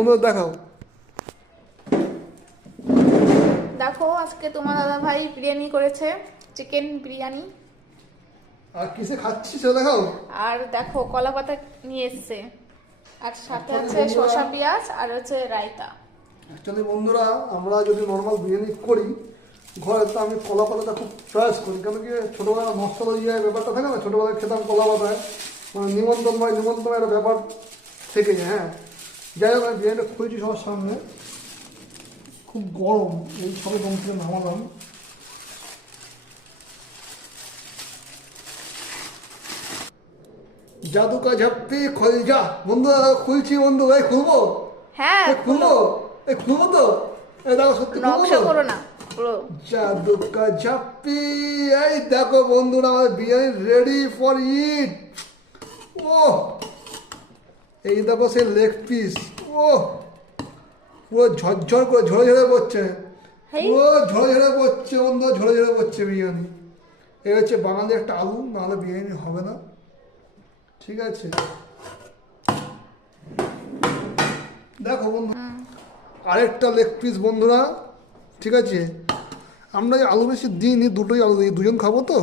বন্ধুরা দেখাও। দেখো আজকে তোমার দাদা ভাই বিরিয়ানি করেছে, চিকেন বিরিয়ানি। আর কিসে খাচ্ছি সেটা দেখাও। আর দেখো কলা পাতা নিয়ে এসছে, আর সাথে আছে বন্ধুরা- শসা পেঁয়াজ আর হচ্ছে রায়তা। অ্যাকচুয়ালি বন্ধুরা আমরা যদি নর্মাল বিরিয়ানি করি ঘরে, তো আমি কলা পাতাটা খুব চয়েস করি, কেন কি ছোটোবেলা মশলা দিয়ে ব্যাপারটা থাকে না, ছোটোবেলায় খেতাম কলা পাতায়, মানে নিমন্ত্রণ একটা ব্যাপার থেকে যায়। হ্যাঁ, যাই হোক আমি বিরিয়ানিটা খুঁজছি সবার সামনে, খুব গরম, এই সবে দম থেকে নামালাম। জাদু কা ঝাপ্পি খলজা, বন্ধু খুলছি বন্ধু, এই খুলবো? হ্যাঁ খুলবো, এই খুলবো তো, এই দেখো সত্যি খুলবো নকশা তো? করো না, পুরো জাদু কা ঝাপ্পি। এই দেখো বন্ধুরা আমাদের বিরিয়ানি রেডি ফর ইট। ও এই দেখো সে লেগ পিস, ও পুরো ঝরঝর করে ঝরে ঝরে পড়ছে, হেই। পুরো ঝরে ঝরে পড়ছে বন্ধু, ঝরে ঝরে পড়ছে বিরিয়ানি। এই হচ্ছে বাঙালি একটা আলু, নাহলে বিরিয়ানি হবে না, ঠিক আছে? দেখো বন্ধু আরেকটা লেগ পিস বন্ধুরা, ঠিক আছে? আমরা এই আলু বেশি দিইনি, দুটোই আলু দিই, দুজন খাবো তো।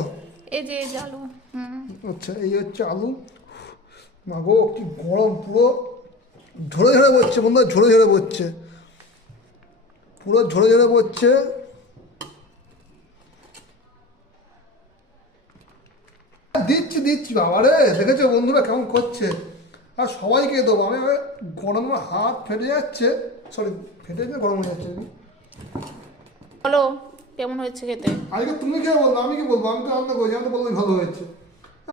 এই যে আলু। আচ্ছা এই হচ্ছে আলু। না গো কি গরম, পুরো ঝরে ঝরে পড়ছে বন্ধুরা, ঝরে ঝরে পড়ছে, পুরো ঝরে ঝরে পড়ছে। দিচ্ছি দিচ্ছি বাবা রে, দেখেছো বন্ধুরা কেমন করছে? আর সবাইকে দেবো আমি, গরমে হাত ফেটে যাচ্ছে, সরি ফেটে যাচ্ছে, গরম হয়ে যাচ্ছে। বলো কেমন হয়েছে খেতে? আজকে তুমি খেয়ে বলবো, আমি কি বলবো? আমি তো রান্না করেছি, আমি তো বলবো ভালো হয়েছে।